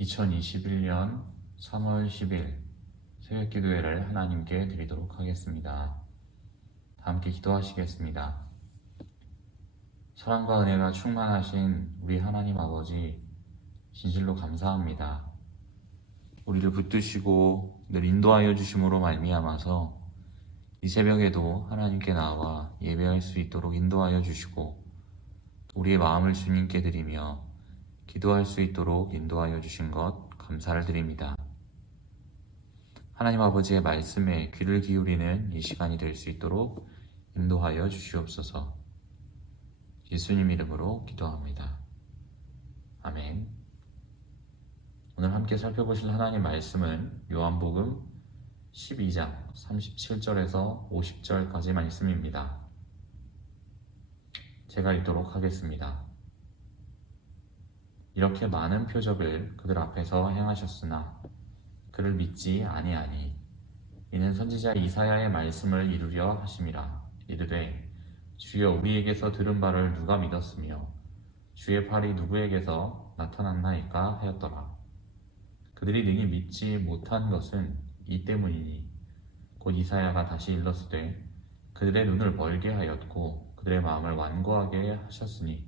2021년 3월 10일 새벽 기도회를 하나님께 드리도록 하겠습니다. 다 함께 기도하시겠습니다. 사랑과 은혜가 충만하신 우리 하나님 아버지 진실로 감사합니다. 우리를 붙드시고 늘 인도하여 주심으로 말미암아서 이 새벽에도 하나님께 나와 예배할 수 있도록 인도하여 주시고 우리의 마음을 주님께 드리며 기도할 수 있도록 인도하여 주신 것 감사를 드립니다. 하나님 아버지의 말씀에 귀를 기울이는 이 시간이 될 수 있도록 인도하여 주시옵소서. 예수님 이름으로 기도합니다. 아멘. 오늘 함께 살펴보실 하나님 말씀은 요한복음 12장 37절에서 50절까지 말씀입니다. 제가 읽도록 하겠습니다. 이렇게 많은 표적을 그들 앞에서 행하셨으나 그를 믿지 아니하니 이는 선지자 이사야의 말씀을 이루려 하심이라 이르되 주여 우리에게서 들은 바를 누가 믿었으며 주의 팔이 누구에게서 나타났나이까 하였더라. 그들이 능히 믿지 못한 것은 이 때문이니 곧 이사야가 다시 일렀으되 그들의 눈을 멀게 하였고 그들의 마음을 완고하게 하셨으니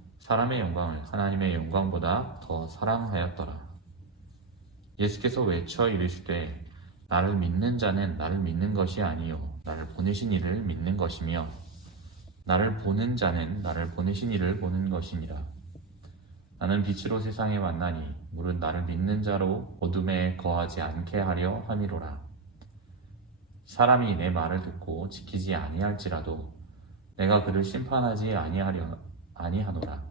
사람의 영광을 하나님의 영광보다 더 사랑하였더라. 예수께서 외쳐 이르시되 나를 믿는 자는 나를 믿는 것이 아니요 나를 보내신 이를 믿는 것이며 나를 보는 자는 나를 보내신 이를 보는 것이니라. 나는 빛으로 세상에 왔나니 무릇 나를 믿는 자로 어둠에 거하지 않게 하려 함이로라. 사람이 내 말을 듣고 지키지 아니할지라도 내가 그를 심판하지 아니하려 아니하노라.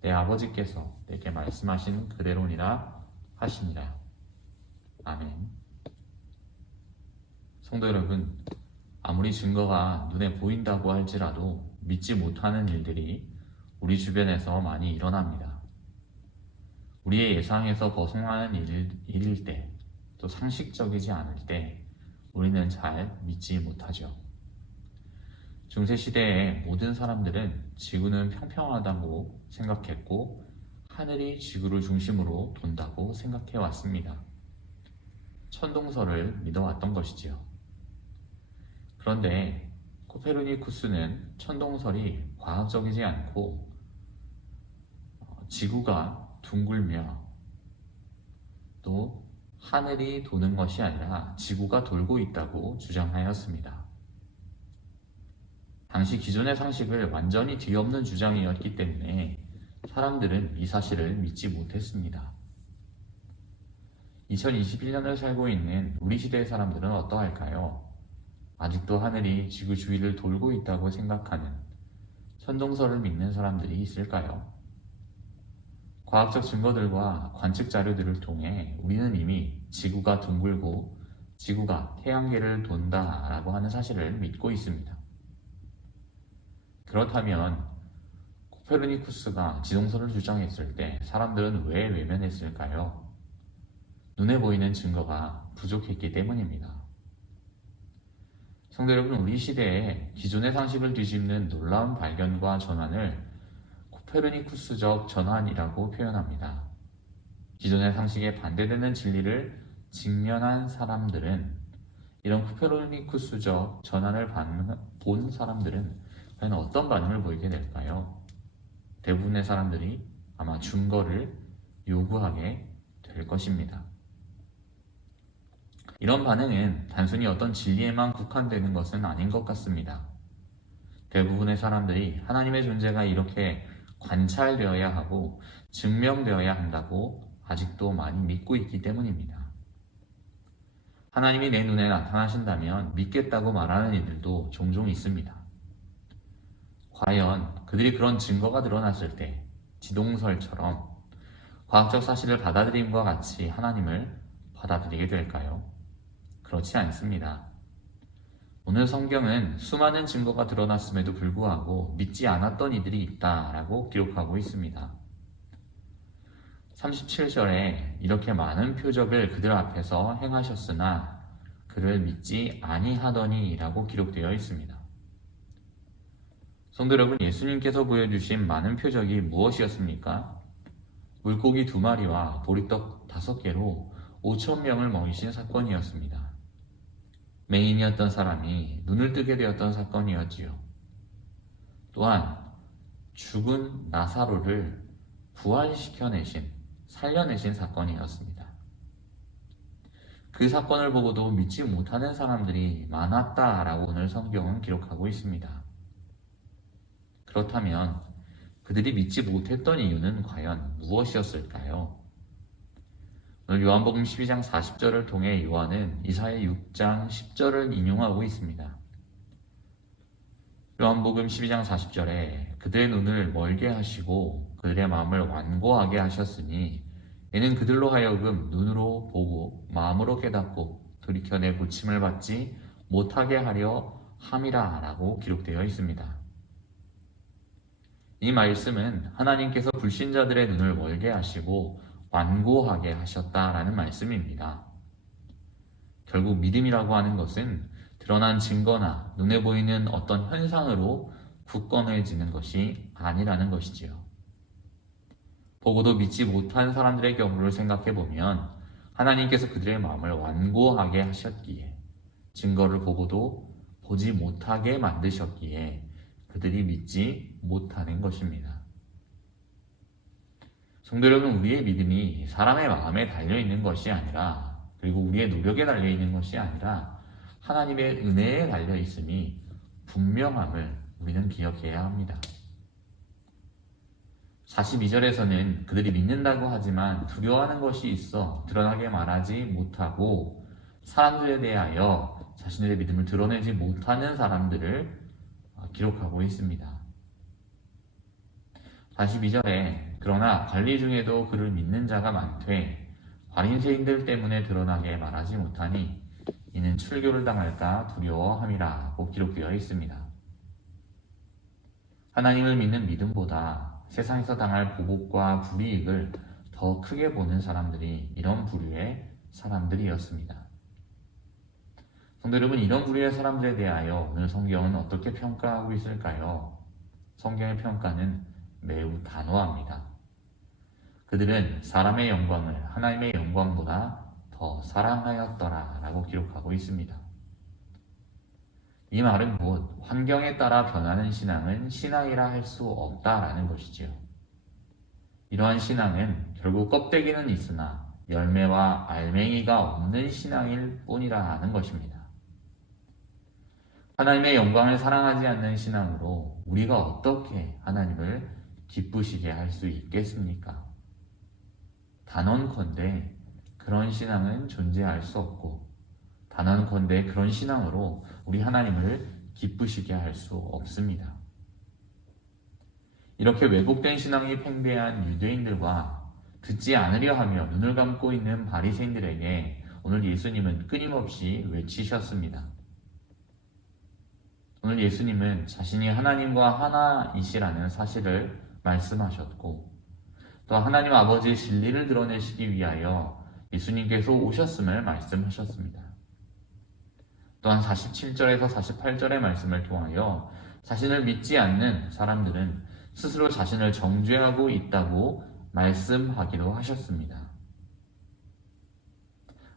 내 아버지께서 내게 말씀하신 그대로니라 하시니라. 아멘. 성도 여러분, 아무리 증거가 눈에 보인다고 할지라도 믿지 못하는 일들이 우리 주변에서 많이 일어납니다. 우리의 예상에서 벗어나는 일, 일일 때, 또 상식적이지 않을 때, 우리는 잘 믿지 못하죠. 중세시대의 모든 사람들은 지구는 평평하다고 생각했고, 하늘이 지구를 중심으로 돈다고 생각해 왔습니다. 천동설을 믿어왔던 것이지요. 그런데 코페르니쿠스는 천동설이 과학적이지 않고 어, 지구가 둥글며 또 하늘이 도는 것이 아니라 지구가 돌고 있다고 주장하였습니다. 당시 기존의 상식을 완전히 뒤엎는 주장이었기 때문에 사람들은 이 사실을 믿지 못했습니다. 2021년을 살고 있는 우리 시대의 사람들은 어떠할까요? 아직도 하늘이 지구 주위를 돌고 있다고 생각하는 천동설을 믿는 사람들이 있을까요? 과학적 증거들과 관측 자료들을 통해 우리는 이미 지구가 둥글고 지구가 태양계를 돈다라고 하는 사실을 믿고 있습니다. 그렇다면 코페르니쿠스가 지동설을 주장했을 때 사람들은 왜 외면했을까요? 눈에 보이는 증거가 부족했기 때문입니다. 성도 여러분, 우리 시대에 기존의 상식을 뒤집는 놀라운 발견과 전환을 코페르니쿠스적 전환이라고 표현합니다. 기존의 상식에 반대되는 진리를 직면한 사람들은 이런 코페르니쿠스적 전환을 본 사람들은 과연 어떤 반응을 보이게 될까요? 대부분의 사람들이 아마 증거를 요구하게 될 것입니다. 이런 반응은 단순히 어떤 진리에만 국한되는 것은 아닌 것 같습니다. 대부분의 사람들이 하나님의 존재가 이렇게 관찰되어야 하고 증명되어야 한다고 아직도 많이 믿고 있기 때문입니다. 하나님이 내 눈에 나타나신다면 믿겠다고 말하는 이들도 종종 있습니다. 과연 그들이 그런 증거가 드러났을 때 지동설처럼 과학적 사실을 받아들임과 같이 하나님을 받아들이게 될까요? 그렇지 않습니다. 오늘 성경은 수많은 증거가 드러났음에도 불구하고 믿지 않았던 이들이 있다라고 기록하고 있습니다. 37절에 이렇게 많은 표적을 그들 앞에서 행하셨으나 그를 믿지 아니하더니라고 기록되어 있습니다. 성도 여러분, 예수님께서 보여주신 많은 표적이 무엇이었습니까? 물고기 두 마리와 보리떡 다섯 개로 5천 명을 먹이신 사건이었습니다. 메인이었던 사람이 눈을 뜨게 되었던 사건이었지요. 또한 죽은 나사로를 부활시켜내신, 살려내신 사건이었습니다. 그 사건을 보고도 믿지 못하는 사람들이 많았다라고 오늘 성경은 기록하고 있습니다. 그렇다면 그들이 믿지 못했던 이유는 과연 무엇이었을까요? 오늘 요한복음 12장 40절을 통해 요한은 이사야 6장 10절을 인용하고 있습니다. 요한복음 12장 40절에 그들의 눈을 멀게 하시고 그들의 마음을 완고하게 하셨으니 이는 그들로 하여금 눈으로 보고 마음으로 깨닫고 돌이켜 내 고침을 받지 못하게 하려 함이라 라고 기록되어 있습니다. 이 말씀은 하나님께서 불신자들의 눈을 멀게 하시고 완고하게 하셨다라는 말씀입니다. 결국 믿음이라고 하는 것은 드러난 증거나 눈에 보이는 어떤 현상으로 굳건해지는 것이 아니라는 것이지요. 보고도 믿지 못한 사람들의 경우를 생각해 보면 하나님께서 그들의 마음을 완고하게 하셨기에 증거를 보고도 보지 못하게 만드셨기에 그들이 믿지 못하는 것입니다. 성도 여러분, 우리의 믿음이 사람의 마음에 달려 있는 것이 아니라 그리고 우리의 노력에 달려 있는 것이 아니라 하나님의 은혜에 달려 있음이 분명함을 우리는 기억해야 합니다. 42절에서는 그들이 믿는다고 하지만 두려워하는 것이 있어 드러나게 말하지 못하고 사람들에 대하여 자신들의 믿음을 드러내지 못하는 사람들을 기록하고 있습니다. 42절에 그러나 관리 중에도 그를 믿는 자가 많되 바린새인들 때문에 드러나게 말하지 못하니 이는 출교를 당할까 두려워함이라고 기록되어 있습니다. 하나님을 믿는 믿음보다 세상에서 당할 보복과 불이익을 더 크게 보는 사람들이 이런 부류의 사람들이었습니다. 성도 여러분, 이런 부류의 사람들에 대하여 오늘 성경은 어떻게 평가하고 있을까요? 성경의 평가는 매우 단호합니다. 그들은 사람의 영광을 하나님의 영광보다 더 사랑하였더라 라고 기록하고 있습니다. 이 말은 곧 환경에 따라 변하는 신앙은 신앙이라 할 수 없다라는 것이지요. 이러한 신앙은 결국 껍데기는 있으나 열매와 알맹이가 없는 신앙일 뿐이라 하는 것입니다. 하나님의 영광을 사랑하지 않는 신앙으로 우리가 어떻게 하나님을 기쁘시게 할 수 있겠습니까? 단언컨대 그런 신앙은 존재할 수 없고 단언컨대 그런 신앙으로 우리 하나님을 기쁘시게 할 수 없습니다. 이렇게 왜곡된 신앙이 팽배한 유대인들과 듣지 않으려 하며 눈을 감고 있는 바리새인들에게 오늘 예수님은 끊임없이 외치셨습니다. 오늘 예수님은 자신이 하나님과 하나이시라는 사실을 말씀하셨고 또 하나님 아버지의 진리를 드러내시기 위하여 예수님께서 오셨음을 말씀하셨습니다. 또한 47절에서 48절의 말씀을 통하여 자신을 믿지 않는 사람들은 스스로 자신을 정죄하고 있다고 말씀하기도 하셨습니다.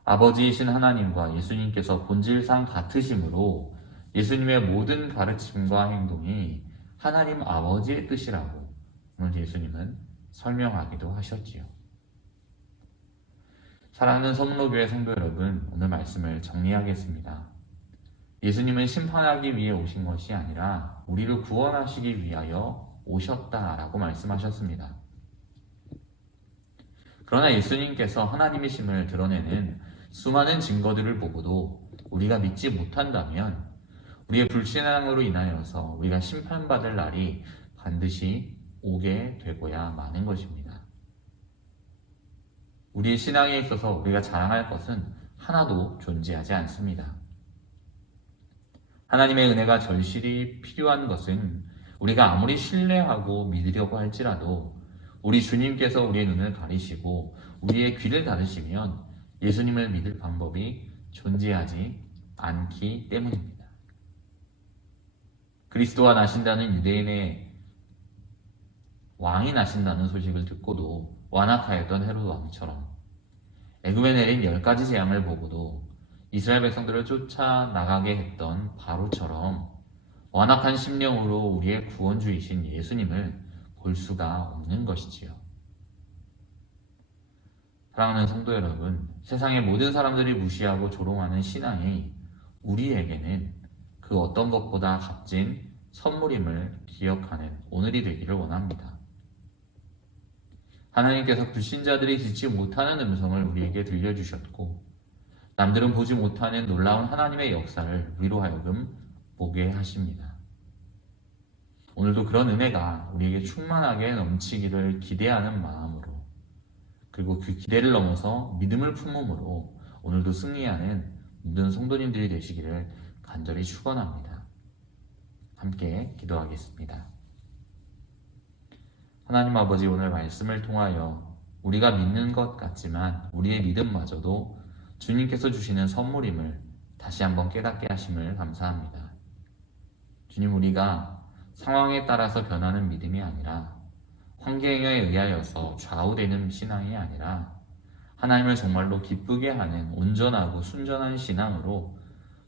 아버지이신 하나님과 예수님께서 본질상 같으심으로 예수님의 모든 가르침과 행동이 하나님 아버지의 뜻이라고 오늘 예수님은 설명하기도 하셨지요. 사랑하는 성로교회 성도 여러분, 오늘 말씀을 정리하겠습니다. 예수님은 심판하기 위해 오신 것이 아니라 우리를 구원하시기 위하여 오셨다라고 말씀하셨습니다. 그러나 예수님께서 하나님이심을 드러내는 수많은 증거들을 보고도 우리가 믿지 못한다면 우리의 불신앙으로 인하여서 우리가 심판받을 날이 반드시 오게 되고야 마는 것입니다. 우리의 신앙에 있어서 우리가 자랑할 것은 하나도 존재하지 않습니다. 하나님의 은혜가 절실히 필요한 것은 우리가 아무리 신뢰하고 믿으려고 할지라도 우리 주님께서 우리의 눈을 가리시고 우리의 귀를 닫으시면 예수님을 믿을 방법이 존재하지 않기 때문입니다. 그리스도가 나신다는 유대인의 왕이 나신다는 소식을 듣고도 완악하였던 헤로드 왕처럼 애굽에 내린 열 가지 재앙을 보고도 이스라엘 백성들을 쫓아 나가게 했던 바로처럼 완악한 심령으로 우리의 구원주이신 예수님을 볼 수가 없는 것이지요. 사랑하는 성도 여러분, 세상의 모든 사람들이 무시하고 조롱하는 신앙이 우리에게는 그 어떤 것보다 값진 선물임을 기억하는 오늘이 되기를 원합니다. 하나님께서 불신자들이 듣지 못하는 음성을 우리에게 들려주셨고, 남들은 보지 못하는 놀라운 하나님의 역사를 우리로 하여금 보게 하십니다. 오늘도 그런 은혜가 우리에게 충만하게 넘치기를 기대하는 마음으로 그리고 그 기대를 넘어서 믿음을 품음으로 오늘도 승리하는 모든 성도님들이 되시기를 간절히 축원합니다. 함께 기도하겠습니다. 하나님 아버지 오늘 말씀을 통하여 우리가 믿는 것 같지만 우리의 믿음마저도 주님께서 주시는 선물임을 다시 한번 깨닫게 하심을 감사합니다. 주님 우리가 상황에 따라서 변하는 믿음이 아니라 환경에 의하여서 좌우되는 신앙이 아니라 하나님을 정말로 기쁘게 하는 온전하고 순전한 신앙으로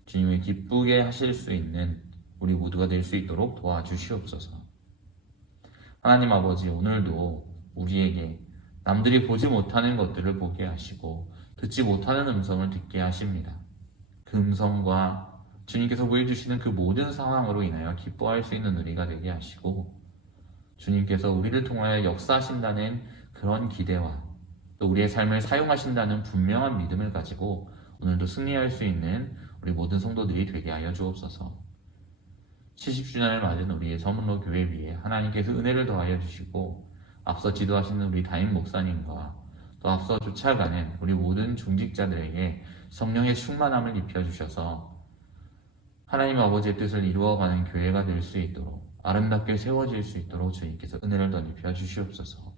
주님을 기쁘게 하실 수 있는 우리 모두가 될 수 있도록 도와주시옵소서. 하나님 아버지 오늘도 우리에게 남들이 보지 못하는 것들을 보게 하시고 듣지 못하는 음성을 듣게 하십니다. 그 음성과 주님께서 보여주시는 그 모든 상황으로 인하여 기뻐할 수 있는 우리가 되게 하시고 주님께서 우리를 통하여 역사하신다는 그런 기대와 또 우리의 삶을 사용하신다는 분명한 믿음을 가지고 오늘도 승리할 수 있는 우리 모든 성도들이 되게 하여 주옵소서. 70주년을 맞은 우리의 서문로 교회 위에 하나님께서 은혜를 더하여 주시고 앞서 지도하시는 우리 담임 목사님과 또 앞서 쫓아가는 우리 모든 중직자들에게 성령의 충만함을 입혀 주셔서 하나님 아버지의 뜻을 이루어가는 교회가 될 수 있도록 아름답게 세워질 수 있도록 주님께서 은혜를 덧입혀 주시옵소서.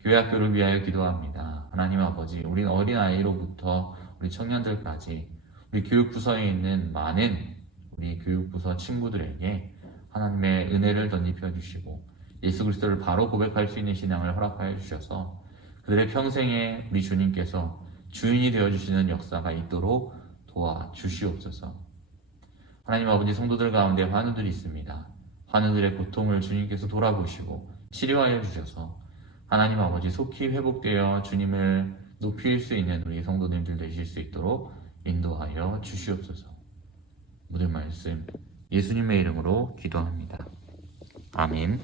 교회 학교를 위하여 기도합니다. 하나님 아버지, 우리 어린 아이로부터 우리 청년들까지 우리 교육부서에 있는 많은 우리 교육부서 친구들에게 하나님의 은혜를 덧입혀 주시고 예수 그리스도를 바로 고백할 수 있는 신앙을 허락하여 주셔서 그들의 평생에 우리 주님께서 주인이 되어 주시는 역사가 있도록 도와 주시옵소서. 하나님 아버지 성도들 가운데 환우들이 있습니다. 환우들의 고통을 주님께서 돌아보시고 치료하여 주셔서 하나님 아버지 속히 회복되어 주님을 높일 수 있는 우리 성도님들 되실 수 있도록 인도하여 주시옵소서. 모든 말씀 예수님의 이름으로 기도합니다. 아멘.